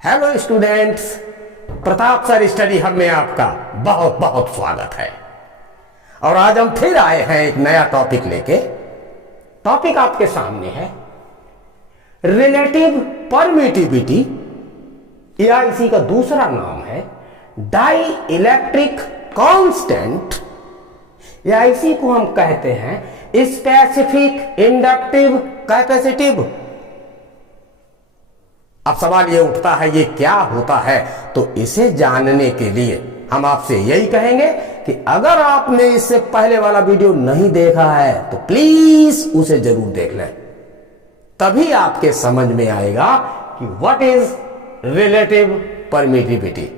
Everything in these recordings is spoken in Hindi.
Hello students, Pratap sir study hub में आपका बहुत बहुत स्वागत है। और आज हम फिर आए हैं एक नया टॉपिक लेके। टॉपिक आपके सामने है रिलेटिव परमिटिविटी, या इसी का दूसरा नाम है डाई इलेक्ट्रिक कांस्टेंट, या इसी को हम कहते हैं स्पेसिफिक इंडक्टिव कैपेसिटिव। अब सवाल ये उठता है ये क्या होता है, तो इसे जानने के लिए हम आपसे यही कहेंगे कि अगर आपने इससे पहले वाला वीडियो नहीं देखा है तो प्लीज उसे जरूर देख लें, तभी आपके समझ में आएगा कि व्हाट इज रिलेटिव परमिटिविटी।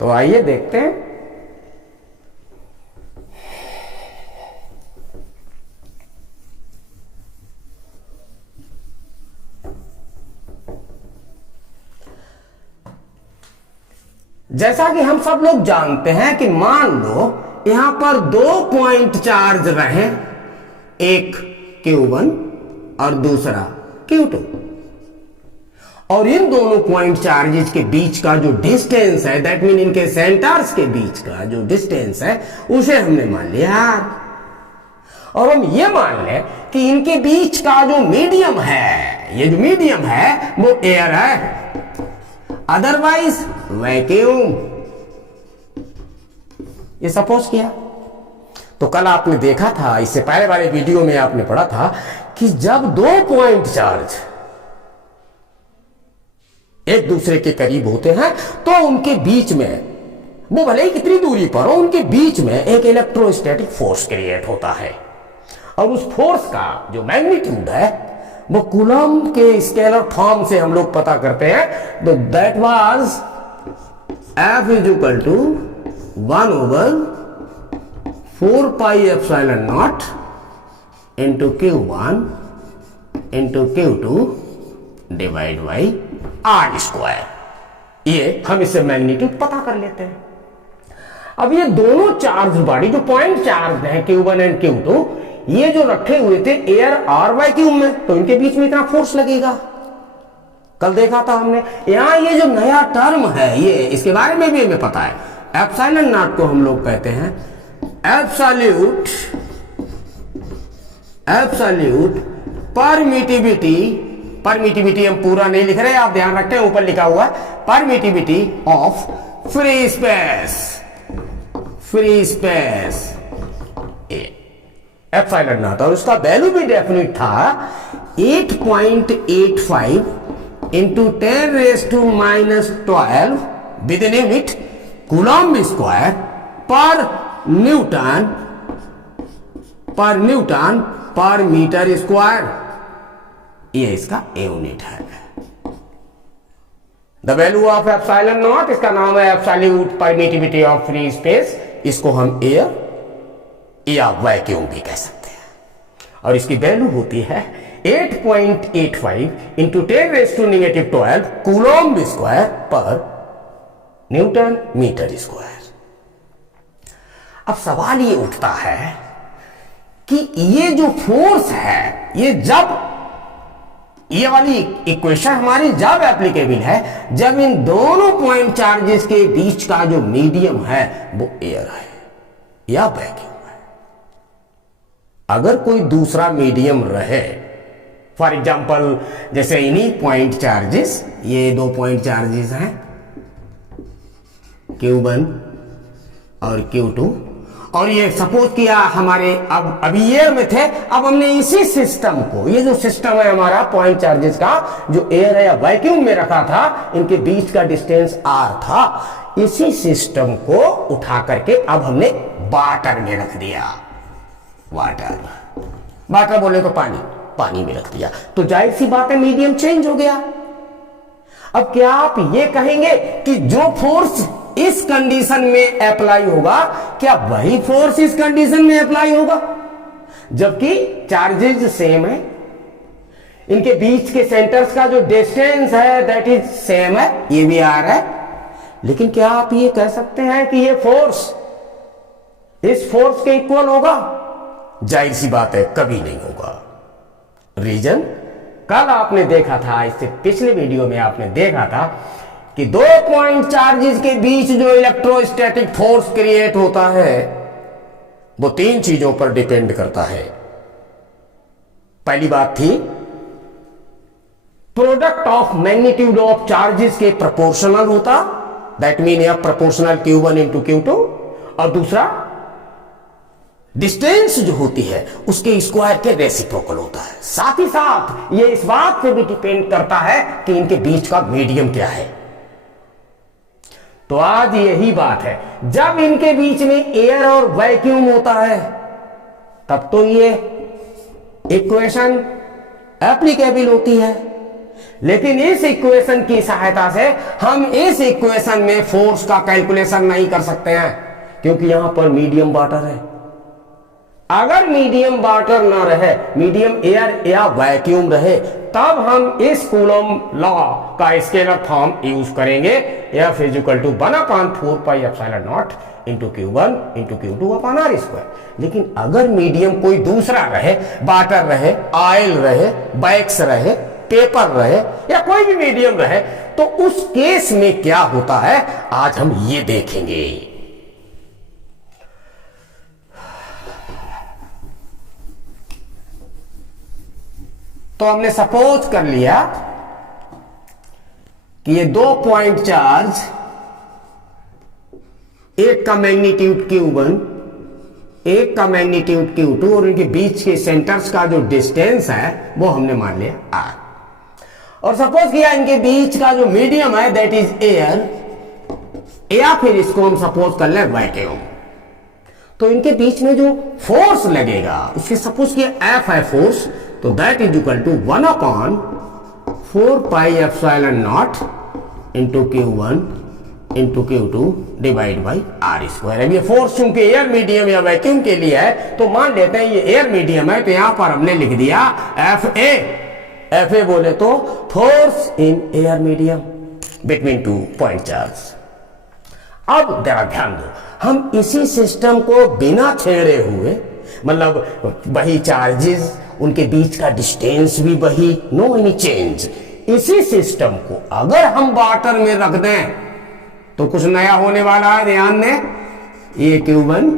तो आइए देखते हैं। जैसा कि हम सब लोग जानते हैं कि मान लो यहां पर 2 पॉइंट चार्ज रहे, एक Q1 और दूसरा Q2, और इन दोनों पॉइंट चार्जेस के बीच का जो डिस्टेंस है, दैट मीन इनके सेंटर्स के बीच का जो डिस्टेंस है उसे हमने मान लिया R। और हम ये मान लें कि इनके बीच का जो मीडियम है, ये जो मीडियम है वो एयर है, अदरवाइज वैक्यूम। ये सपोज किया। तो कल आपने देखा था, इससे पहले वाले वीडियो में आपने पढ़ा था कि जब 2 पॉइंट चार्ज एक दूसरे के करीब होते हैं तो उनके बीच में, वो भले ही कितनी दूरी पर हो, उनके बीच में एक इलेक्ट्रोस्टैटिक फोर्स क्रिएट होता है। और उस फोर्स का जो मैग्नीट्यूड है वो कूलम्ब के स्केलर फॉर्म से हम लोग पता करते हैं। तो that was F is equal to 1/4 pi epsilon not into Q1 into Q2 divide by R square. ये हम इससे मैग्नीट्यूड पता कर लेते हैं। अब ये दोनों चार्ज बॉडी जो पॉइंट चार्ज हैं Q1 एंड Q2, ये जो रखे हुए थे एयर R वैक्यूम में, तो इनके बीच में इतना फोर्स लगेगा। कल देखा था हमने। यहां ये जो नया टर्म है, ये इसके बारे में भी हमें पता है। एप्सिलॉन नॉट को हम लोग कहते हैं एब्सोल्यूट परमिटिविटी। परमिटिविटी हम पूरा नहीं लिख रहे, आप ध्यान रखें, ऊपर लिखा हुआ है permittivity of free space epsilon not. और उसका वैल्यू भी डेफिनेट था 8.85 into 10⁻⁻12 with in unit coulomb square पर न्यूटन पर मीटर स्क्वायर। ये इसका यूनिट है। The value of epsilon not, इसका नाम है absolute permittivity of free space. इसको हम एयर या वैक्यूम भी कह सकते हैं। और इसकी वैल्यू होती है 8.85 इंटू 10⁻⁻12 कूलम्ब स्क्वायर पर न्यूटन मीटर स्क्वायर। अब सवाल ये उठता है कि ये जो फोर्स है, ये जब, ये वाली इक्वेशन हमारी जब एप्लीकेबल है जब इन दोनों पॉइंट चार्जेस के बीच का जो मीडियम है वो एयर है या वैक्यूम। अगर कोई दूसरा मीडियम रहे, फॉर एग्जाम्पल जैसे इन्हीं पॉइंट चार्जेस, ये 2 पॉइंट चार्जेस हैं Q1 और Q2, और ये सपोज किया हमारे अब अभी एयर में थे, अब हमने इसी सिस्टम को, ये जो सिस्टम है हमारा पॉइंट चार्जेस का, जो एयर है या वैक्यूम में रखा था, इनके बीच का डिस्टेंस R था, इसी सिस्टम को उठा करके अब हमने वाटर में रख दिया। वाटर बोले तो पानी में रख दिया, तो जाहिर सी बात है मीडियम चेंज हो गया। अब क्या आप ये कहेंगे कि जो फोर्स इस कंडीशन में अप्लाई होगा, क्या वही फोर्स इस कंडीशन में अप्लाई होगा? जबकि चार्जेस सेम है, इनके बीच के सेंटर्स का जो डिस्टेंस है दैट इज सेम है, ये भी R है। लेकिन क्या आप ये कह सकते हैं कि ये फोर्स इस फोर्स के इक्वल होगा? जाहिर सी बात है कभी नहीं होगा। रीजन कल आपने देखा था, इससे पिछले वीडियो में आपने देखा था कि 2 पॉइंट चार्जेस के बीच जो इलेक्ट्रोस्टैटिक फोर्स क्रिएट होता है वो 3 चीजों पर डिपेंड करता है। पहली बात थी product of magnitude of charges के प्रोपोर्शनल होता, that mean F proportional Q1 into Q2, और दूसरा डिस्टेंस जो होती है उसके स्क्वायर के रेसिप्रोकल होता है। साथ ही साथ ये इस बात पे भी डिपेंड करता है कि इनके बीच का मीडियम क्या है। तो आज यही बात है, जब इनके बीच में एयर और वैक्यूम होता है तब तो ये इक्वेशन एप्लीकेबल होती है, लेकिन इस इक्वेशन की सहायता से हम इस इक्वेशन में फोर्स का कैलकुलेशन नहीं कर सकते हैं, क्योंकि यहां पर मीडियम वाटर है। अगर मीडियम वाटर ना रहे, मीडियम एयर या वैक्यूम रहे, तब हम इस कूलम लॉ का स्केलर फॉर्म यूज करेंगे, F is equal to 1/4 pi epsilon not into Q1 into Q2 upon R square. लेकिन अगर मीडियम कोई दूसरा रहे, वाटर रहे, ऑयल रहे, वैक्स रहे, पेपर रहे, या कोई भी मीडियम रहे, तो उस केस में क्या होता है आज हम ये देखेंगे। तो हमने सपोज कर लिया कि ये 2 पॉइंट चार्ज, एक का मैग्नीट्यूड Q1, एक का मैग्नीट्यूड Q2, और इनके बीच के सेंटर्स का जो डिस्टेंस है वो हमने मान लिया R, और सपोज किया इनके बीच का जो मीडियम है दैट इज एयर, या फिर इसको हम सपोज कर ले वैक्यूम। तो इनके बीच में जो फोर्स लगेगा उसके सपोज किया F है फोर्स, तो that is equal to 1/4 pi epsilon not into Q1 into Q2 divide by R square. अब ये फोर्स चूंकि एयर मीडियम या वैक्यूम के लिए है तो मान लेते हैं ये एयर मीडियम है, तो यहां पर हमने लिख दिया FA बोले तो force in air medium between 2 point charge. अब जरा ध्यान दो, हम इसी सिस्टम को बिना छेड़े हुए, मतलब वही चार्जेस, उनके बीच का डिस्टेंस भी वही, नो एनी चेंज, इसी सिस्टम को अगर हम वाटर में रख दें तो कुछ नया होने वाला है। ध्यान दें, ये Q1,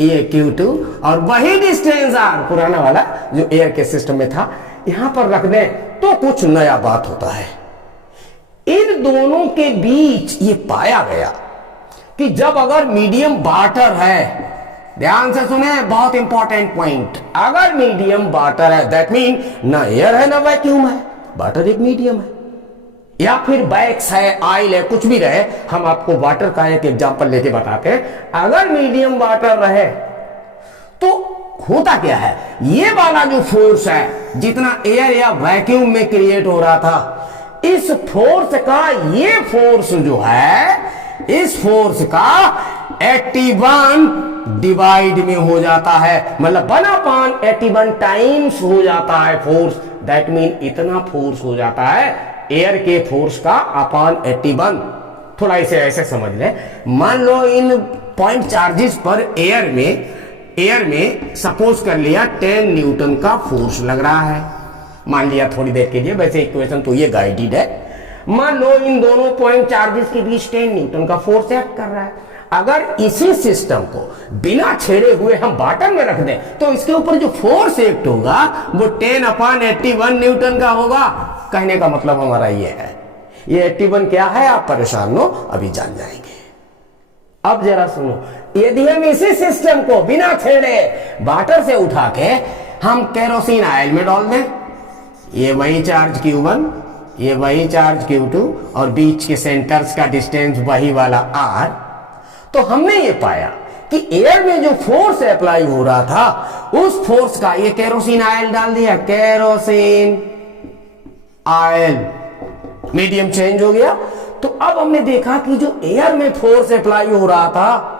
ये Q2, और वही डिस्टेंस R पुराना वाला जो एयर के सिस्टम में था, यहां पर रख दें तो कुछ नया बात होता है। इन दोनों के बीच ये पाया गया कि जब अगर मीडियम वाटर है, ध्यान से सुने, बहुत इंपॉर्टेंट पॉइंट, अगर मीडियम वाटर है दैट मीन ना एयर है ना वैक्यूम है, वाटर एक मीडियम है, या फिर वैक्स है, ऑयल है, कुछ भी रहे, हम आपको वाटर का एक एग्जांपल लेके बताते हैं। अगर मीडियम वाटर रहे तो होता क्या है, ये वाला जो फोर्स है जितना एयर या वैक्यूम में क्रिएट हो रहा था, इस फोर्स का ये फोर्स जो है, इस फोर्स का 81 डिवाइड में हो जाता है, मतलब 1/81 टाइम्स हो जाता है फोर्स। दैट मीन इतना फोर्स हो जाता है एयर के फोर्स का अपॉन 81। थोड़ा इसे ऐसे समझ ले, मान लो इन पॉइंट चार्जेस पर एयर में सपोज कर लिया 10 न्यूटन का फोर्स लग रहा है, मान लिया थोड़ी देर के लिए, वैसे इक्वेशन तो ये गाइडेड है। मान लो इन दोनों पॉइंट चार्जेस के बीच 10 न्यूटन का फोर्स एक्ट कर रहा है। अगर इसी सिस्टम को बिना छेड़े हुए हम वाटर में रख दें तो इसके ऊपर जो फोर्स एक्ट होगा वो 10/81 न्यूटन का होगा। कहने का मतलब हमारा ये है, ये 81 क्या है आप परेशान हो, अभी जान जाएंगे। अब जरा सुनो, यदि हम इसी सिस्टम को बिना छेड़े वाटर से उठा के हम केरोसिन ऑयल में डाल दें, ये वही चार्ज Q1, ये वही चार्ज Q2, और बीच के सेंटर्स का डिस्टेंस वही वाला R, तो हमने ये पाया कि एयर में जो फोर्स अप्लाई हो रहा था उस फोर्स का, ये केरोसिन ऑयल डाल दिया, केरोसिन ऑयल, मीडियम चेंज हो गया। तो अब हमने देखा कि जो एयर में फोर्स अप्लाई हो रहा था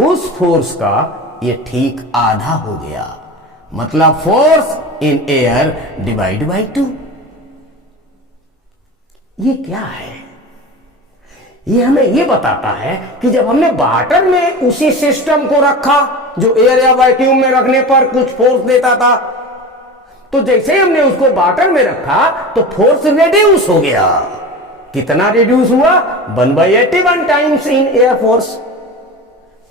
उस फोर्स का ये ठीक आधा हो गया, मतलब force in air divide by 2। ये क्या है, ये हमें ये बताता है कि जब हमने वाटर में उसी सिस्टम को रखा जो एयर या वैक्यूम में रखने पर कुछ फोर्स देता था, तो जैसे हमने उसको वाटर में रखा तो फोर्स रिड्यूस हो गया। कितना रिड्यूस हुआ? 1/81 टाइम्स इन एयर फोर्स।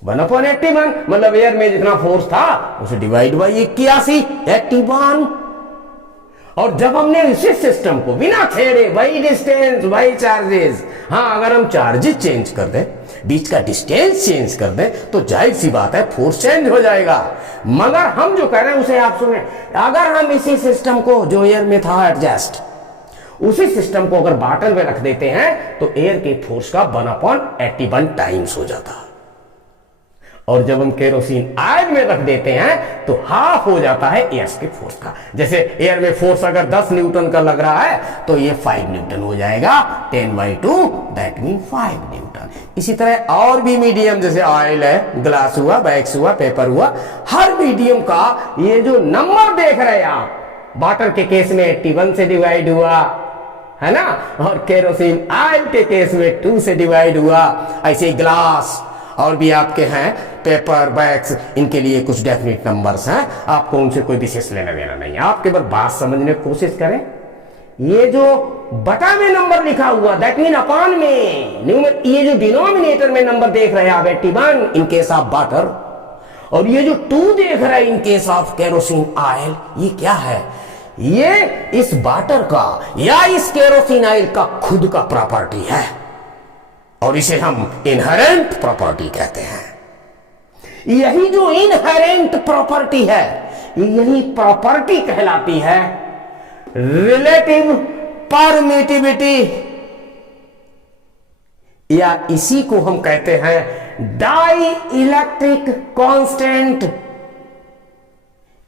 1/81 मतलब एयर में जितना फोर्स था उसे डिवाइड बाई 81, 81। और जब हमने इसी सिस्टम को बिना छेड़े, वही डिस्टेंस वही चार्जेस, हाँ अगर हम चार्जेस चेंज कर दें, बीच का डिस्टेंस चेंज कर दें तो जाहिर सी बात है फोर्स चेंज हो जाएगा। मगर हम जो कह रहे हैं उसे आप सुने, अगर हम इसी सिस्टम को जो एयर में था एडजस्ट, उसी सिस्टम को अगर वाटर में रख देते हैं तो एयर के फोर्स का 1/81 टाइम्स हो जाता। और जब हम केरोसिन ऑयल में रख देते हैं तो हाफ हो जाता है एयर के फोर्स का। जैसे एयर में फोर्स अगर 10 न्यूटन का लग रहा है तो ये 5 न्यूटन हो जाएगा, 10/2 दैट मीन 5 न्यूटन। इसी तरह और भी मीडियम जैसे ऑयल है, ग्लास हुआ, वैक्स हुआ, पेपर हुआ, हर मीडियम का ये जो नंबर देख रहे हैं आप, वाटर के केस में 81 से डिवाइड हुआ है ना, और केरोसिन ऑयल के केस में 2 से डिवाइड हुआ। ऐसे ग्लास और भी आपके हैं पेपर, वैक्स, इनके लिए कुछ डेफिनेट नंबर्स हैं, आपको उनसे कोई विशेष लेना देना नहीं है। आप केवल बात समझने की कोशिश करें। ये जो बटा में नंबर लिखा हुआ दैट मीन अपान में, ये जो डिनोमिनेटर में नंबर देख रहे हैं आप 81 इन केस ऑफ वाटर, और ये जो 2 देख रहे हैं in case of kerosene oil, ये क्या है? ये इस वाटर का या इस केरोसिन ऑयल का खुद का प्रॉपर्टी है और इसे हम इनहेरेंट प्रॉपर्टी कहते हैं। यही जो इनहेरेंट प्रॉपर्टी है, यही प्रॉपर्टी कहलाती है रिलेटिव परमिटिविटी, या इसी को हम कहते हैं डाई इलेक्ट्रिक कांस्टेंट,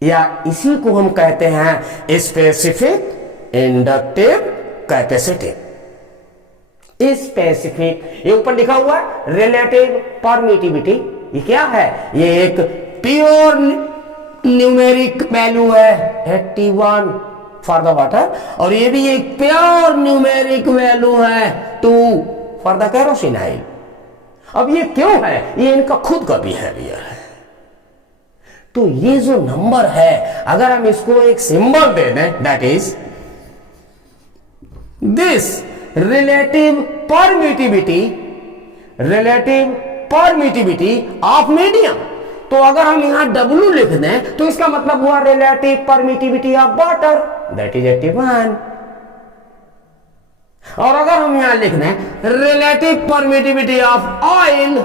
या इसी को हम कहते हैं स्पेसिफिक इंडक्टिव कैपेसिटी। स्पेसिफिक, ये ऊपर लिखा हुआ है रिलेटिव परमिटिविटी, ये क्या है? ये एक प्योर न्यूमेरिक वैल्यू है 81 फॉर द वाटर, और ये भी एक प्योर न्यूमेरिक वैल्यू है 2 फॉर द केरोसिन ऑयल। अब ये क्यों है? ये इनका खुद का बिहेवियर है। तो ये जो नंबर है, अगर हम इसको एक सिंबल दे दें, that is this relative permittivity of medium. तो अगर हम यहां W लिख दें तो इसका मतलब हुआ relative permittivity of water, that is 81। और अगर हम यहां लिख दें relative permittivity ऑफ ऑयल,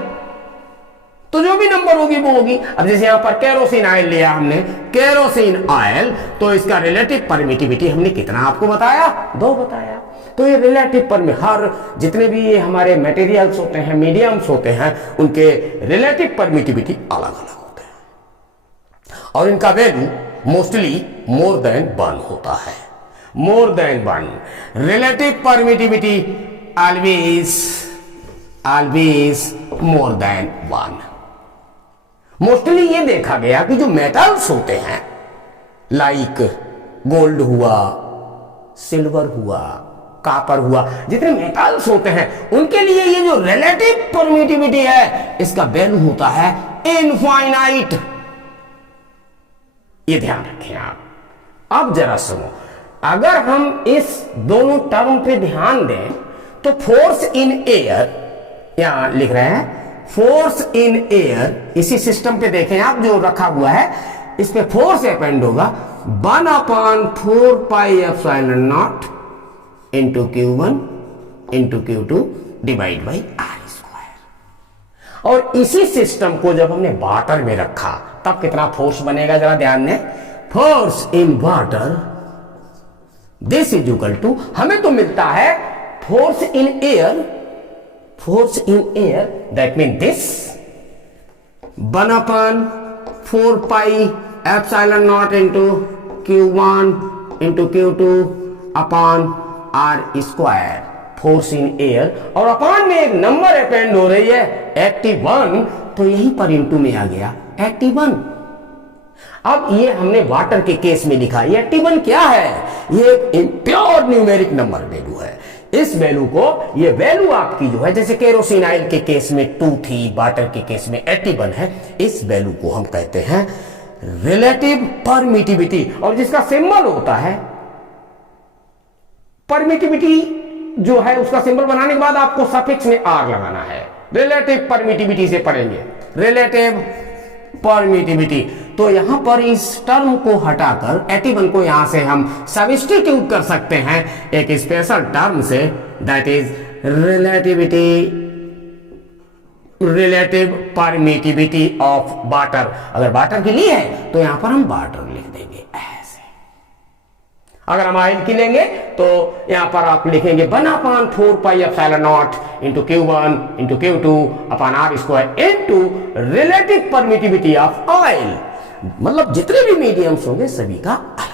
तो जो भी नंबर होगी वो होगी। अब जैसे यहां पर केरोसिन ऑयल लिया हमने, केरोसिन ऑयल, तो इसका रिलेटिव परमिटिविटी हमने कितना आपको बताया? 2 बताया। तो ये रिलेटिव हर जितने भी ये हमारे मटेरियल्स होते हैं, मीडियम्स होते हैं, उनके रिलेटिव परमिटिविटी अलग अलग होते हैं और इनका वैल्यू मोस्टली मोर देन 1 होता है। More than 1 relative permittivity always more than 1। Mostly ये देखा गया कि जो मेटल्स होते हैं लाइक गोल्ड हुआ, सिल्वर हुआ, कॉपर हुआ, जितने मेटल्स होते हैं उनके लिए ये जो रिलेटिव परमिटिविटी है इसका वैल्यू होता है इनफाइनाइट। ये ध्यान रखें आप। अब जरा सुनो, अगर हम इस दोनों टर्म पे ध्यान दें तो फोर्स इन एयर, यहां लिख रहे हैं फोर्स इन एयर, इसी सिस्टम पे देखें आप जो रखा हुआ है, इस पे फोर्स अपेंड होगा 1/4 pi epsilon not into Q1 into Q2 divide by R square. और इसी सिस्टम को जब हमने वाटर में रखा तब कितना फोर्स बनेगा? जरा ध्यान दें, force in water this is equal to, हमें तो मिलता है force in air, that mean this 1/4 pi epsilon not into Q1 into Q2 upon R square, force in air, और अपॉन में एक नंबर अपेंड हो रही है 81, तो यहीं पर इंटू में आ गया 81। अब ये हमने वाटर के केस में लिखा, ये 81 क्या है? ये एक प्योर न्यूमेरिक नंबर वैल्यू है। इस वैल्यू को, ये वैल्यू आपकी जो है, जैसे केरोसिन ऑयल के केस में 2 थी, वाटर के केस में 81 है, इस वैल्यू को हम कहते हैं रिलेटिव परमिटिविटी, और जिसका सिंबल होता है परमिटिविटी जो है, उसका सिंबल बनाने के बाद आपको सफिक्स में आर लगाना है। रिलेटिव परमिटिविटी से पढ़ेंगे, रिलेटिव परमिटिविटी। तो यहां पर इस टर्म को हटाकर 81 को यहां से हम सब्स्टिट्यूट कर सकते हैं एक स्पेशल टर्म से, that is relative permittivity of water. अगर वाटर के लिए है तो यहां पर हम वाटर लिख देंगे ऐसे। अगर हम ऑयल की लेंगे तो यहां पर आप लिखेंगे 1/4 pi epsilon not into Q1 into Q2 upon R square into relative permittivity of oil. मतलब जितने भी मीडियम्स होंगे सभी का अलग अलग।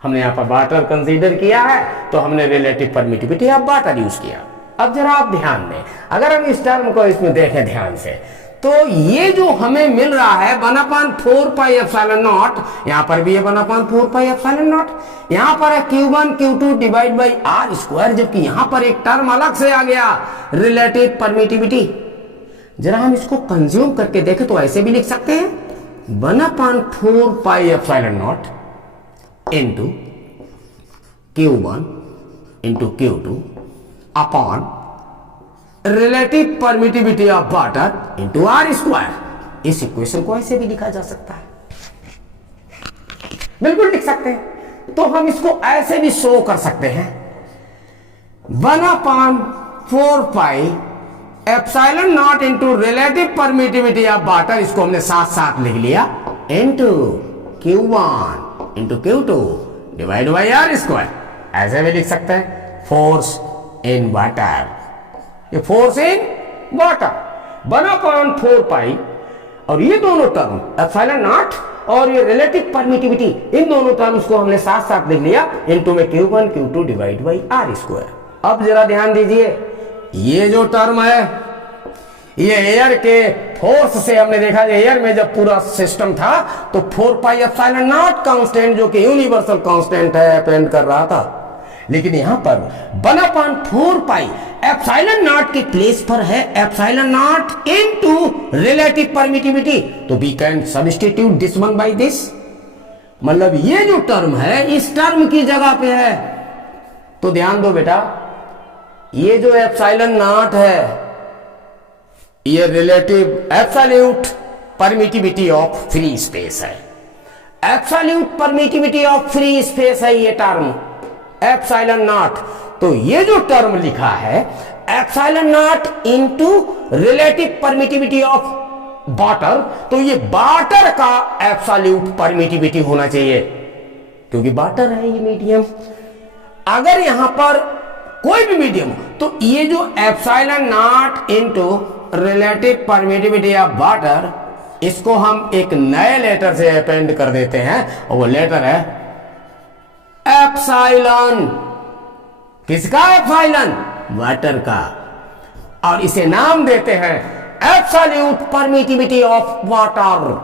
हमने यहां पर वाटर कंसीडर किया है तो हमने relative permittivity of water use किया। अब जरा आप ध्यान दें, अगर हम इस टर्म को इसमें देखें ध्यान से, तो ये जो हमें मिल रहा है 1/4 पाई एप्सिलॉन नॉट, यहां पर भी है 1/4 पाई एप्सिलॉन नॉट, यहां पर है Q1 Q2 divide by R square, जबकि यहां पर एक टर्म अलग से आ गया रिलेटिव परमिटिविटी। जरा हम इसको कंज्यूम करके देखें तो ऐसे भी लिख सकते हैं 1/4 pi epsilon not into Q1 into Q2 upon relative permittivity of water into R square. इस इक्वेशन को ऐसे भी लिखा जा सकता है, बिल्कुल लिख सकते हैं। तो हम इसको ऐसे भी शो कर सकते हैं 1/4 pi epsilon not into relative permittivity of water, इसको हमने साथ साथ लिख लिया, into Q1 into Q2 divide by R square. ऐसे भी लिख सकते हैं फोर्स इन वाटर, ये फोर्स इन वाटर 1/4 पाई, और ये दोनों टर्म एप्सिलॉन नॉट और ये रिलेटिव परमिटिविटी, इन दोनों टर्म्स को हमने साथ साथ लिख लिया इनटू में Q1 Q2 divide by R square. अब जरा ध्यान दीजिए, ये जो टर्म है ये एयर के फोर्स से हमने देखा, एयर में जब पूरा सिस्टम था तो 4 पाई एप्सिलॉन नॉट कांस्टेंट जो कि यूनिवर्सल कांस्टेंट है अपेंड कर रहा था, लेकिन यहां पर 1/4 पाई एप्सिलॉन नॉट के प्लेस पर है epsilon not into relative permittivity. तो we can substitute this one by this, मतलब ये जो टर्म है इस टर्म की जगह पे है। तो ध्यान दो बेटा, ये जो एप्सिलॉन नॉट है ये relative absolute permittivity of free space है, absolute permittivity of free space है ये टर्म एप्सिलॉन नॉट। तो ये जो टर्म लिखा है epsilon not into relative permittivity of water, तो ये वाटर का एब्सोल्यूट परमिटिविटी होना चाहिए, क्योंकि वाटर है ये मीडियम। अगर यहां पर कोई भी मीडियम, तो ये जो epsilon not into relative permittivity of water, इसको हम एक नए लेटर से अपेंड कर देते हैं, और वो लेटर है एप्सिलॉन। किसका एप्सिलॉन? वाटर का। और इसे नाम देते हैं एब्सोल्यूट परमिटिविटी ऑफ वाटर।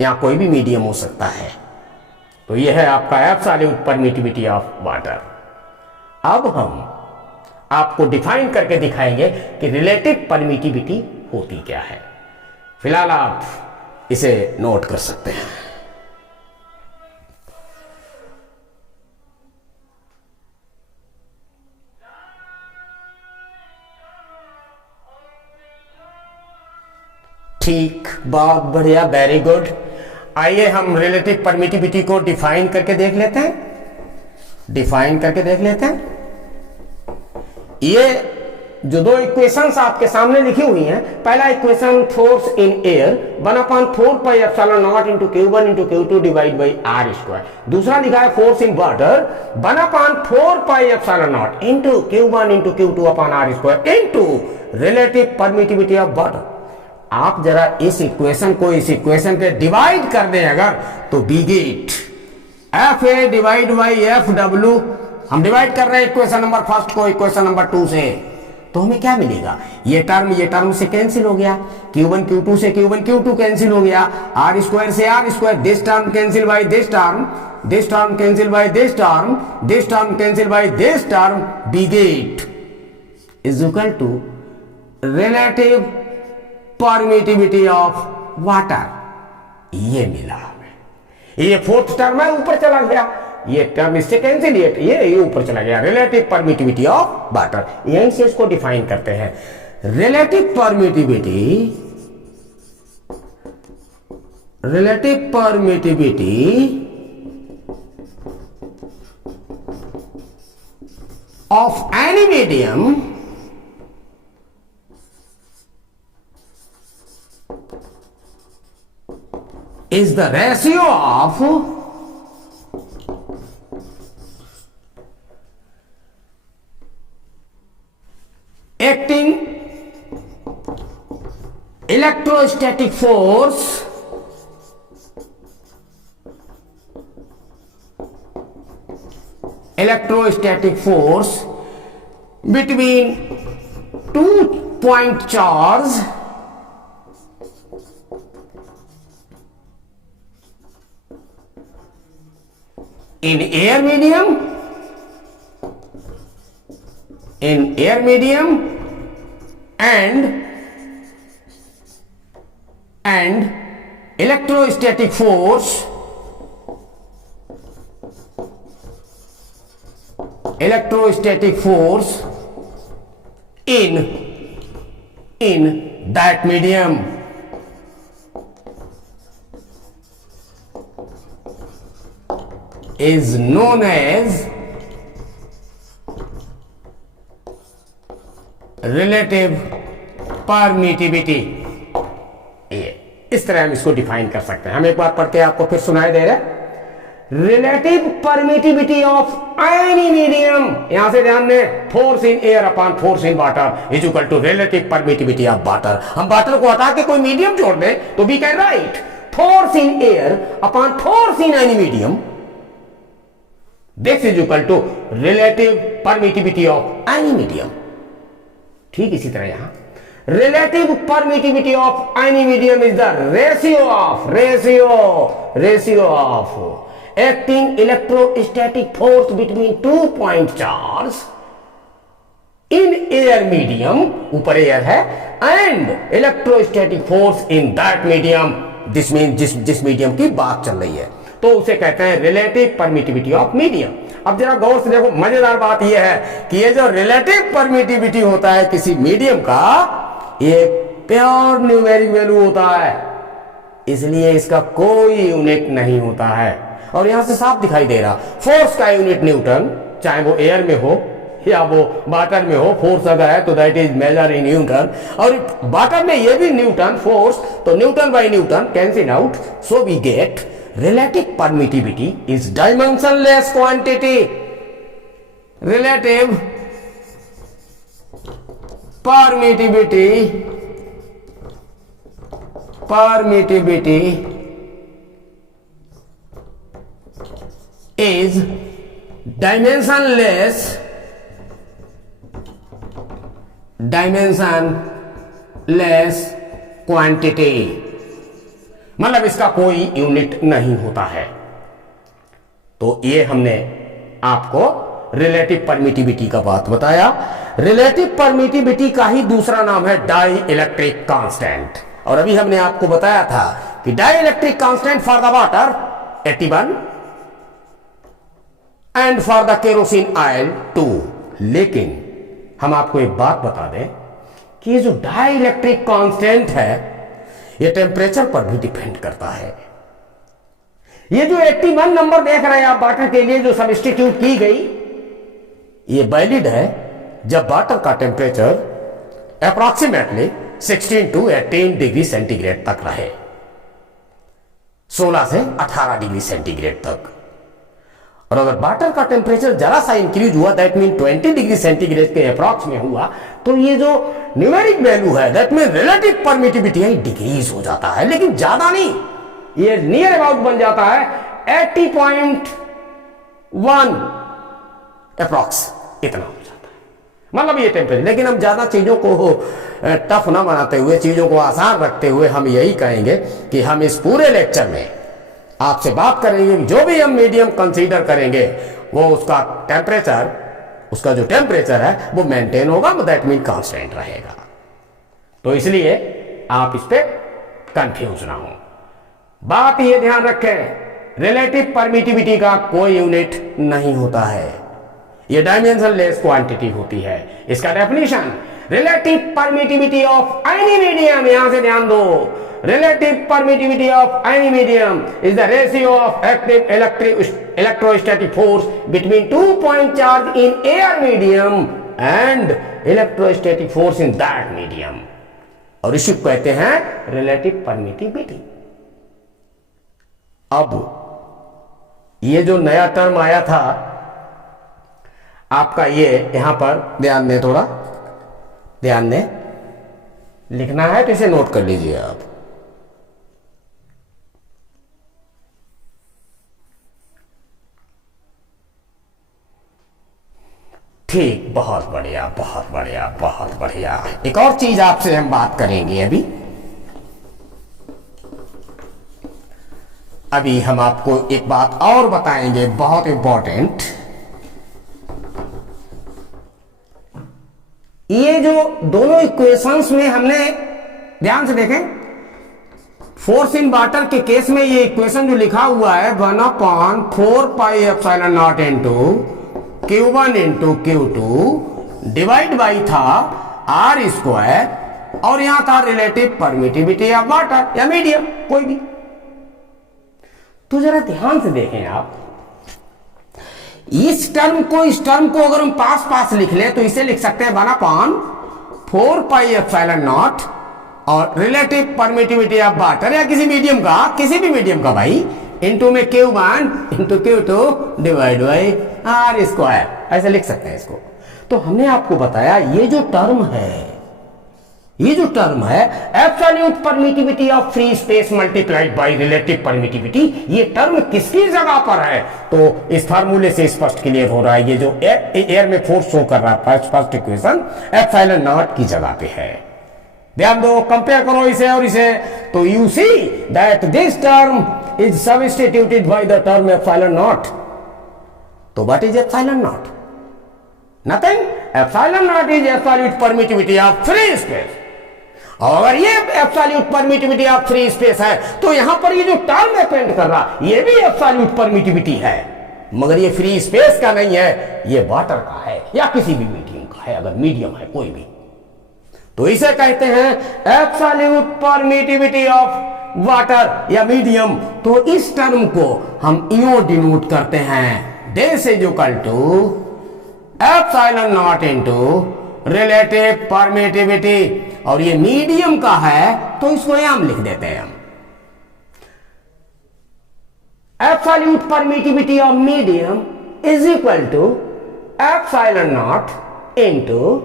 यहां कोई भी मीडियम हो सकता है, तो यह है आपका एब्सोल्यूट परमिटिविटी ऑफ वाटर। अब हम आपको डिफाइन करके दिखाएंगे कि रिलेटिव परमिटिविटी होती क्या है। फिलहाल आप इसे नोट कर सकते हैं। ठीक, बहुत बढ़िया, वेरी गुड। आइए हम रिलेटिव परमिटिविटी को डिफाइन करके देख लेते हैं। ये जो दो इक्वेशंस आपके सामने लिखी हुई हैं, पहला equation force in air 1/4 pi epsilon not into Q1 into Q2 divide by R square. दूसरा लिखा है force in water 1/4 pi epsilon not into Q1 into Q2 upon R square into relative permittivity of water. आप जरा इस इक्वेशन को इस इक्वेशन पे डिवाइड कर दें अगर, तो we get FA divide by FW। हम डिवाइड कर रहे हैं इक्वेशन नंबर फर्स्ट को इक्वेशन नंबर 2 से, तो हमें क्या मिलेगा? ये टर्म से कैंसिल हो गया, Q1 Q2 से Q1 Q2 कैंसिल हो गया, आर स्क्वायर से R square, this term cancel by this term, this term cancel by this term, this term cancel by this term, we get is equal to relative permittivity of water. ये मिला हमें। ये फोर्थ टर्म है, ऊपर चला गया, ये टर्म इससे कैंसिल, ये ऊपर चला गया। रिलेटिव परमिटिविटी ऑफ वाटर, यहीं से इसको डिफाइन करते हैं। Relative permittivity of any medium is the ratio of acting electrostatic force between two point charge in air medium and electrostatic force in that medium is known as relative permittivity। इस तरह हम इसको डिफाइन कर सकते हैं। हम एक बार पढ़ के आपको फिर सुनाई दे रहे हैं। Relative permittivity of any medium, यहां से ध्यान दें, force in air upon force in water is equal to relative permittivity of water. हम वाटर को हटा के कोई मीडियम जोड़ दें तो we can write force in air upon force in any medium, this is equal to relative permittivity of any medium. ठीक इसी तरह यहां relative permittivity of any medium is the ratio of acting electrostatic force between two point charge in air medium, ऊपर एयर है, and electrostatic force in that medium, this means जिस मीडियम की बात चल रही है, तो उसे कहते हैं रिलेटिव परमिटिविटी ऑफ मीडियम। अब जरा गौर से देखो, मजेदार बात यह है कि ये जो रिलेटिव परमिटिविटी होता है किसी मीडियम का, ये प्योर न्यूमेरिक वैल्यू होता है, इसलिए इसका कोई यूनिट नहीं होता है। और यहां से साफ दिखाई दे रहा, फोर्स का यूनिट न्यूटन, चाहे वो एयर में हो या वो वाटर में हो, फोर्स अगर है तो that is measure in newton, और वाटर में ये भी न्यूटन फोर्स, तो newton by newton cancel out, so we get relative permittivity is dimensionless quantity. Relative permittivity is dimensionless quantity, मतलब इसका कोई यूनिट नहीं होता है। तो ये हमने आपको रिलेटिव परमिटिविटी का बात बताया। रिलेटिव परमिटिविटी का ही दूसरा नाम है डाई इलेक्ट्रिक कांस्टेंट, और अभी हमने आपको बताया था कि dielectric constant for the water 81 and for the kerosene oil 2। लेकिन हम आपको एक बात बता दें कि ये जो डाई इलेक्ट्रिक कांस्टेंट है ये टेम्परेचर पर भी डिपेंड करता है। ये जो 81 नंबर देख रहे हैं आप वाटर के लिए जो सब्स्टिट्यूट की गई, ये वैलिड है जब वाटर का temperature approximately 16 to 18 degree centigrade तक रहे, 16 से 18 डिग्री सेंटीग्रेड तक। और अगर वाटर का टेम्परेचर जरा सा इंक्रीज हुआ, दैट मीन 20 डिग्री सेंटीग्रेड के अप्रॉक्स में हुआ, तो ये जो न्यूमेरिक वैल्यू है that mean relative permittivity decrease हो जाता है, लेकिन ज्यादा नहीं, ये नियर अबाउट बन जाता है 80.1 अप्रॉक्स, इतना हो जाता है, मतलब ये टेम्परेचर। लेकिन हम ज्यादा चीजों को टफ ना बनाते हुए, चीजों को आसान रखते हुए हम यही कहेंगे कि हम इस पूरे लेक्चर में आपसे बात करेंगे कि जो भी हम मीडियम कंसीडर करेंगे वो उसका टेम्परेचर, उसका जो टेम्परेचर है वो मेंटेन होगा, दैट मीन कांस्टेंट रहेगा। तो इसलिए आप इस पे कंफ्यूज ना हो। बात ये ध्यान रखें, रिलेटिव परमिटिविटी का कोई यूनिट नहीं होता है, ये डायमेंशनलेस क्वांटिटी होती है। इसका definition, relative permittivity of any medium, यहां से ध्यान दो, relative permittivity of any medium is the ratio of active electrostatic force between 2 point charge in air medium and electrostatic force in that medium, और इसी को कहते हैं रिलेटिव परमिटिविटी। अब ये जो नया टर्म आया था आपका, ये यहां पर ध्यान दें, थोड़ा ध्यान दें, लिखना है तो इसे नोट कर लीजिए आप। ठीक, बहुत बढ़िया बहुत बढ़िया बहुत बढ़िया। एक और चीज आपसे हम बात करेंगे अभी हम आपको एक बात और बताएंगे, बहुत इंपॉर्टेंट। ये जो दोनों इक्वेशंस में हमने ध्यान से देखें, फोर्स इन वाटर के केस में ये इक्वेशन जो लिखा हुआ है 1/4πε0 into Q1 into Q2 divide by था R स्क्वायर, और यहां था रिलेटिव परमिटिविटी ऑफ वाटर या मीडियम कोई भी। तो जरा ध्यान से देखें आप, इस टर्म को अगर हम पास पास लिख लें तो इसे लिख सकते हैं 1/4πε0 और रिलेटिव परमिटिविटी ऑफ वाटर या किसी भी मीडियम का भाई, इंटू में Q1 into Q2 divide by R square, ऐसे लिख सकते हैं इसको। तो हमने आपको बताया ये जो टर्म है absolute permittivity of free space multiplied by relative permittivity, ये टर्म किसकी जगह पर है? तो इस फार्मूले से स्पष्ट क्लियर हो रहा है, ये जो एयर में फोर्स शो कर रहा है फर्स्ट इक्वेशन एप्सिलॉन नॉट की जगह पे है। ध्यान दो, कंपेयर करो इसे और इसे, तो you see that this term is substituted by the term epsilon naught. तो what is epsilon naught? Nothing, epsilon naught is absolute permittivity of free space. और अगर ये absolute permittivity of free space है तो यहां पर ये जो टर्म डिपेंड कर रहा ये भी एब्सोल्यूट परमिटिविटी है, मगर ये फ्री स्पेस का नहीं है, ये वाटर का है या किसी भी मीडियम का है, अगर मीडियम है कोई भी। तो इसे कहते हैं एब्सोल्यूट परमिटिविटी ऑफ वाटर या मीडियम। तो इस टर्म को हम यूं डिनोट करते हैं, this is equal to epsilon not into relative permittivity, और ये मीडियम का है तो इसको यहां लिख देते हैं हम, absolute permittivity of medium is equal to epsilon not into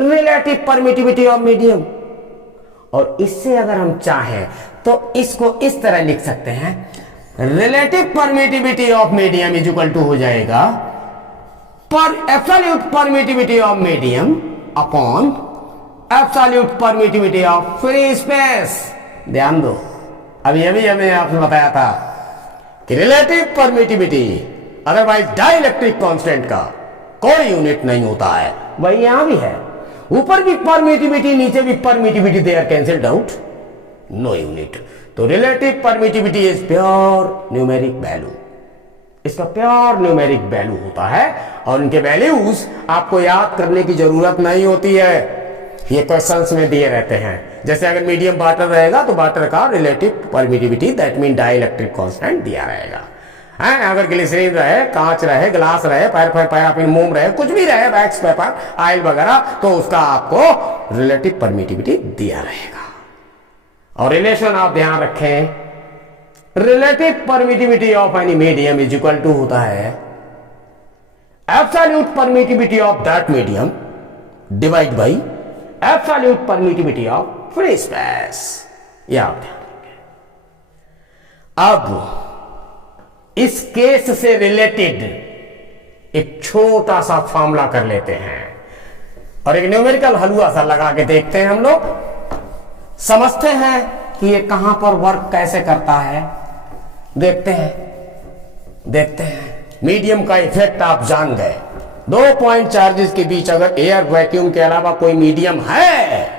relative permittivity of medium. और इससे अगर हम चाहें तो इसको इस तरह लिख सकते हैं, relative permittivity of medium is equal to हो जाएगा पर absolute permittivity of medium upon absolute permittivity of free space. ध्यान दो, अभी हमने आपने बताया था कि relative permittivity otherwise dielectric constant का कोई यूनिट नहीं होता है, वही यहां भी है, ऊपर भी परमिटिविटी नीचे भी permittivity, they are cancelled out, no unit. तो relative permittivity is pure numeric value, इसका प्योर न्यूमेरिक वैल्यू होता है और इनके वैल्यूज आपको याद करने की जरूरत नहीं होती है, ये क्वेश्चंस में दिए रहते हैं। जैसे अगर मीडियम वाटर रहेगा तो वाटर का relative permittivity that mean dielectric constant दिया रहेगा, है? अगर ग्लिसरीन रहे, कांच रहे, ग्लास रहे, पैराफिन मोम रहे, कुछ भी रहे, वैक्स पेपर ऑयल वगैरह, तो उसका आपको रिलेटिव परमिटिविटी दिया रहेगा। और रिलेशन आप ध्यान रखें, relative permittivity of any medium is equal to होता है absolute permittivity of that medium divide by absolute permittivity of free space. याद रखें। अब इस केस से रिलेटेड एक छोटा सा फॉर्मूला कर लेते हैं और एक न्यूमेरिकल हलवा सा लगा के देखते हैं, हम लोग समझते हैं कि ये कहां पर वर्क कैसे करता है। देखते हैं मीडियम का इफेक्ट आप जान गए, 2 पॉइंट चार्जेस के बीच अगर एयर वैक्यूम के अलावा कोई मीडियम है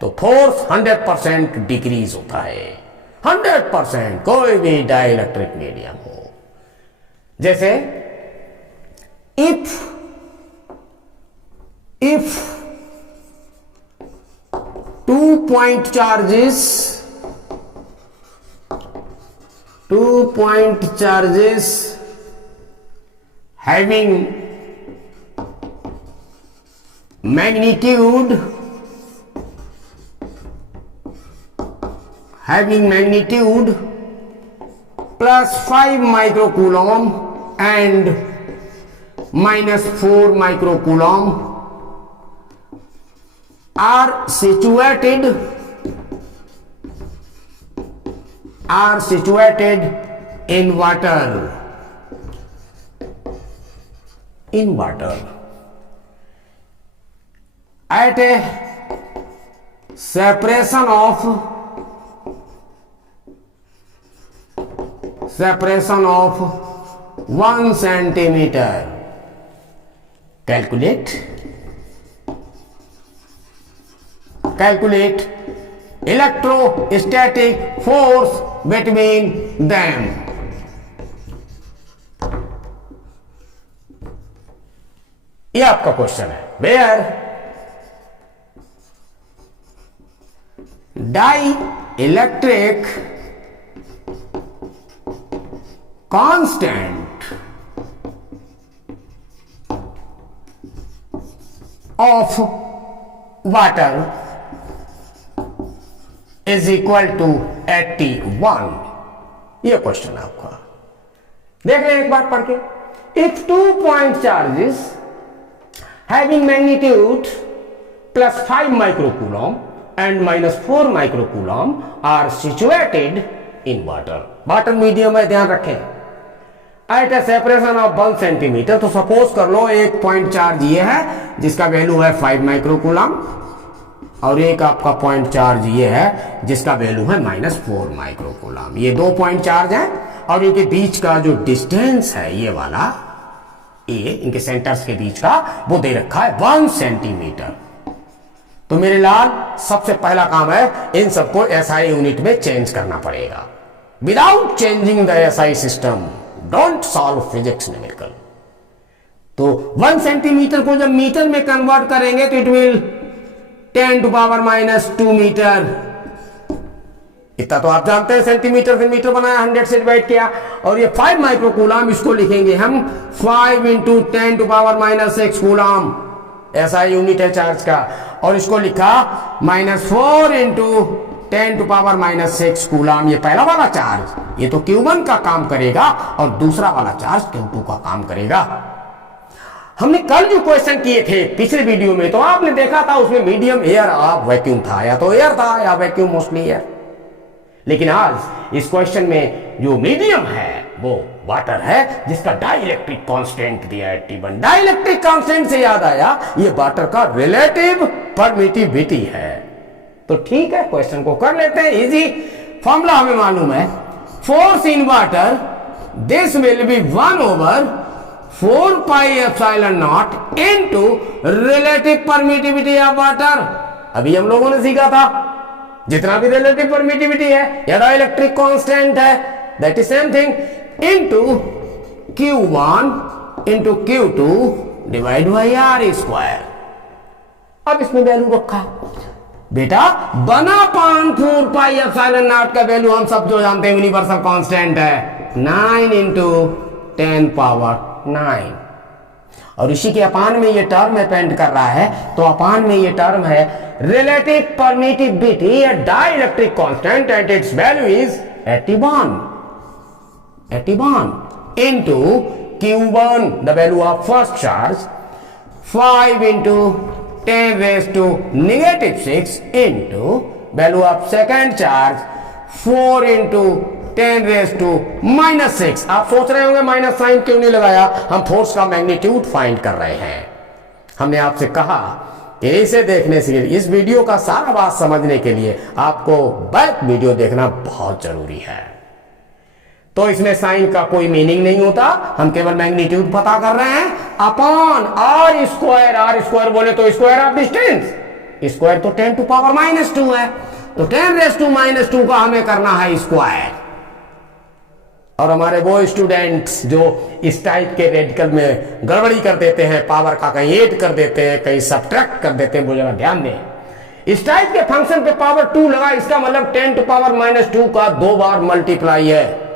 तो फोर्स 100% डिक्रीज होता है, 100% कोई भी डाइलेक्ट्रिक मीडियम हो। जैसे if two point charges having magnitude plus 5 microcoulomb and minus 4 microcoulomb are situated in water at a separation of 1 centimeter. Calculate electrostatic force between them. ये आपका क्वेश्चन है। Where dielectric constant of water is equal to 81। ये क्वेश्चन है आपका। देख लें एक बार पढ़ के। If 2 point charges having magnitude plus 5 microcoulomb and minus 4 microcoulomb are situated in water. Water medium है, ध्यान रखें। At a separation of 1 centimetre. तो सपोज कर लो एक पॉइंट चार्ज ये है जिसका वैल्यू है 5 माइक्रोकूलम और एक आपका पॉइंट चार्ज ये है जिसका वैल्यू है -4 माइक्रोकूलम। ये 2 पॉइंट चार्ज है और इनके बीच का जो डिस्टेंस है ये वाला, ये इनके सेंटर्स के बीच का, वो दे रखा है 1 सेंटीमीटर। तो मेरे लाल सबसे पहला काम है इन सबको एसआई यूनिट में चेंज करना पड़ेगा। Without changing the SI system don't solve physics numerical. तो 1 सेंटीमीटर को जब मीटर में कन्वर्ट करेंगे तो it will 10 to power -2 metre. इतना तो आप जानते हैं, सेंटीमीटर से मीटर बनाया, 100 से डिवाइड किया। और ये 5 माइक्रोकूलम, इसको लिखेंगे हम 5 इंटू 10 टू पावर -6 कूलम, ऐसा यूनिट है चार्ज का। और इसको लिखा -4 इंटू 10 टू पावर -6 कूलम। ये पहला वाला चार्ज, ये तो Q1 का काम करेगा और दूसरा वाला चार्ज Q2 का काम करेगा। हमने कल जो क्वेश्चन किए थे पिछले वीडियो में, तो आपने देखा था उसमें मीडियम एयर ऑफ वैक्यूम था, या तो एयर था या वैक्यूम मोस्टली एयर। लेकिन आज इस क्वेश्चन में जो मीडियम है वो वाटर है जिसका डाइलेक्ट्रिक कांस्टेंट दिया है T1। डाइलेक्ट्रिक कांस्टेंट से याद आया ये वाटर का रिलेटिव परमिटिविटी है। तो ठीक है, क्वेश्चन को कर लेते हैं। इजी फॉर्मूला हमें मालूम है, force in water this will be 1/4 pi epsilon not into relative permittivity of water. अभी हम लोगों ने सीखा था जितना भी रिलेटिव परमिटिविटी है या डाइलेक्ट्रिक कांस्टेंट है, that is same thing, into Q1 into Q2 divide by R square. अब इसमें वैल्यू रखा बेटा 1/4 पाई एप्सिलॉन नॉट का वैल्यू हम सब जो जानते हैं यूनिवर्सल कांस्टेंट है 9 इंटू 10 पावर 9। और इसी के अपान में ये टर्म डिपेंड कर रहा है, तो अपान में ये टर्म है रिलेटिव परमिटिविटी या dielectric constant and it's value is 81 into Q1 the value of first charge 5 into 10 raised to -6 into value of second charge 4 into 10 raised to -6। आप सोच रहे होंगे माइनस साइन क्यों नहीं लगाया, हम फोर्स का मैग्नीट्यूड फाइंड कर रहे हैं। हमने आपसे कहा कि इसे देखने से, इस वीडियो का सारा बात समझने के लिए आपको बैक वीडियो देखना बहुत जरूरी है। तो इसमें साइन का कोई मीनिंग नहीं होता, हम केवल मैग्नीट्यूड पता कर रहे हैं upon R square. R square बोले तो स्क्वायर ऑफ डिस्टेंस, स्क्वायर तो 10 टू पावर -2 है। तो 10⁻⁻² का हमें करना है स्क्वायर। और हमारे वो स्टूडेंट्स जो इस टाइप के रेडिकल में गड़बड़ी कर देते हैं, पावर का कहीं ऐड कर देते हैं, कहीं सब्ट्रैक्ट कर देते हैं, वो जरा ध्यान दें। इस टाइप के फंक्शन पे पावर 2 लगा, इसका मतलब 10⁻⁻² का 2 बार मल्टीप्लाई है,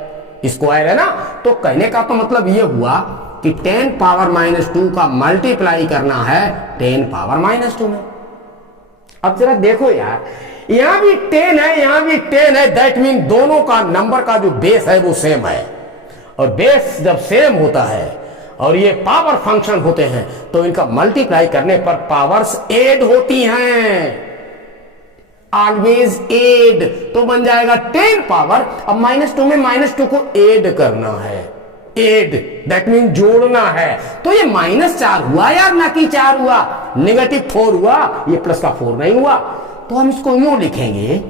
स्क्वायर है ना। तो कहने का तो मतलब ये हुआ कि 10⁻⁻² का मल्टीप्लाई करना है 10⁻⁻² में। अब जरा देखो यार, यहां भी 10 है, यहां भी 10 है, दैट मीन दोनों का नंबर का जो बेस है वो सेम है। और बेस जब सेम होता है और ये पावर फंक्शन होते हैं तो इनका मल्टीप्लाई करने पर पावर्स ऐड होती हैं, ऑलवेज ऐड। तो बन जाएगा 10 पावर, अब -2 में -2 को ऐड करना है, ऐड दैट मीन जोड़ना है। तो ये -4 हुआ यार, ना कि 4 हुआ, -4 हुआ, ये प्लस का 4 नहीं हुआ। तो हम इसको यूं लिखेंगे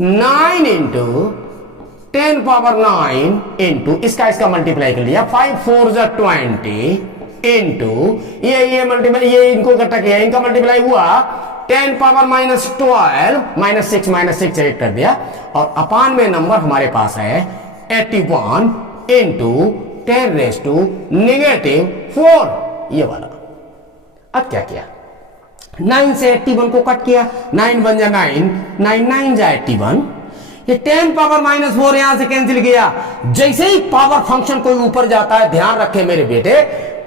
9 × 10⁻9 इंटू इसका मल्टीप्लाई कर लिया, 5 4 = 20 इंटू ये मल्टीप्लाई, ये इनको इकट्ठा किया, इनका मल्टीप्लाई हुआ 10⁻−12 -6 ऐड कर दिया। और अपान में नंबर हमारे पास है 81 इंटू 10⁻⁻4, ये वाला। अब क्या किया, 9 से 81 को कट किया, 9 बन जा 9, 9 जा 81, ये 10⁻⁻4 यहां से कैंसिल किया। जैसे ही पावर फंक्शन कोई ऊपर जाता है, ध्यान रखें मेरे बेटे,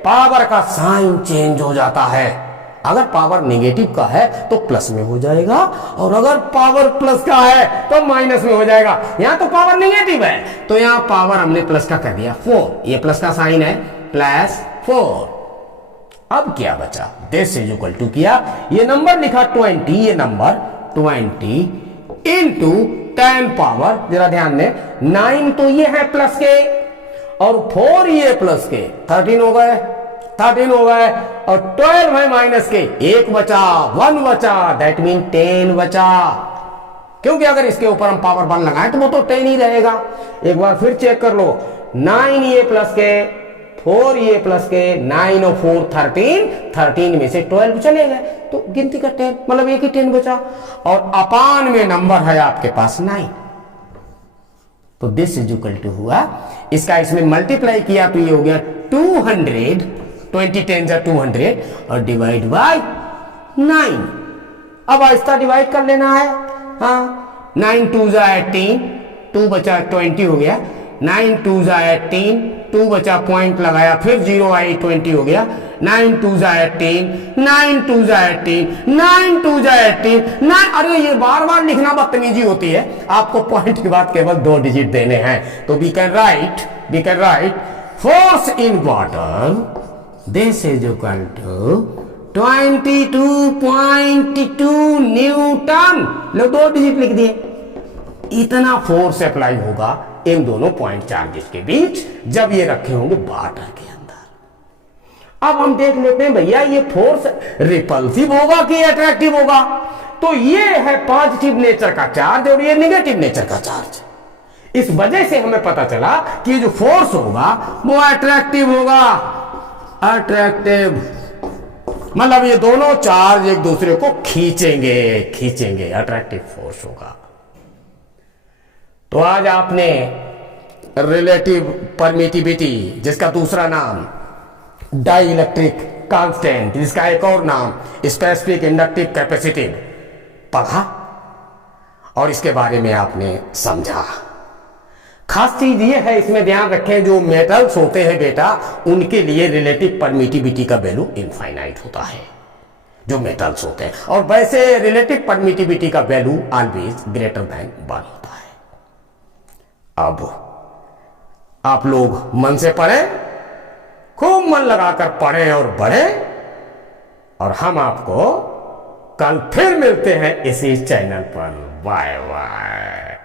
पावर का साइन चेंज हो जाता है। अगर पावर नेगेटिव का है तो प्लस में हो जाएगा, और अगर पावर प्लस का है तो माइनस में हो जाएगा। यहां तो पावर नेगेटिव है तो यहां पावर हमने प्लस का कर दिया 4, ये प्लस का साइन है, +4। अब क्या बचा, दिस इज इक्वल टू किया, ये नंबर लिखा 20, ये नंबर 20 इंटू 10 पावर, जरा ध्यान दें, 9 तो ये है प्लस के और 4 ये प्लस के, 13 हो गए, 13 हो गए, और 12 है माइनस के, 1 बचा, 1 बचा, दैट मीन 10 बचा। क्योंकि अगर इसके ऊपर हम पावर 1 लगाएं तो वो तो 10 ही रहेगा। एक बार फिर चेक कर लो, 9 ये प्लस के, 4 ये प्लस के, 9 और 4 13 में से 12 चले गए, तो गिनती का 10, मतलब एक ही 10 बचा। और अपान में नंबर है आपके पास 9, तो दिस इज इक्वल टू हुआ, इसका इसमें मल्टीप्लाई किया तो ये हो गया 200, 20 10 जा 200, और डिवाइड बाय 9। अब आहिस्ता डिवाइड कर लेना है, हाँ, 9 2 जा 18, 2 बचा 20 हो गया, 9 2 जा 18, 2 बचा, पॉइंट लगाया, फिर 0 आई, 20 हो गया, 9 2 जा 18, 9 2 जा 18, 9 2 जा 18, 9। अरे ये बार बार लिखना बदतमीजी होती है, आपको पॉइंट के बाद केवल 2 डिजिट देने हैं। तो we can write force in water, this is equal to 22.2 newton. लो 2 डिजिट लिख दिए, इतना फोर्स अप्लाई होगा इन दोनों पॉइंट चार्जेस के बीच जब ये रखे होंगे वाटर के अंदर। अब हम देख लेते हैं भैया, ये फोर्स रिपल्सिव होगा कि अट्रैक्टिव होगा। तो ये है पॉजिटिव नेचर का चार्ज और ये नेगेटिव नेचर का चार्ज। इस वजह से हमें पता चला कि जो फोर्स होगा वो अट्रैक्टिव होगा, अट्रैक्टिव मतलब ये दोनों चार्ज एक दूसरे को खींचेंगे, अट्रैक्टिव फोर्स होगा। तो आज आपने रिलेटिव परमिटिविटी, जिसका दूसरा नाम डाई इलेक्ट्रिक कांस्टेंट, जिसका एक और नाम स्पेसिफिक इंडक्टिव कैपेसिटिव, पढ़ा और इसके बारे में आपने समझा। खास चीज ये है, इसमें ध्यान रखें, जो मेटल्स होते हैं बेटा, उनके लिए रिलेटिव परमिटिविटी का वैल्यू इनफाइनाइट होता है, जो मेटल्स होते हैं, और वैसे रिलेटिव परमिटिविटी का वैल्यू ऑलवेज ग्रेटर देन 1 होता है। अब आप लोग मन से पढ़ें, खूब मन लगाकर पढ़ें और बढ़ें, और हम आपको कल फिर मिलते हैं इसी चैनल पर। Bye bye.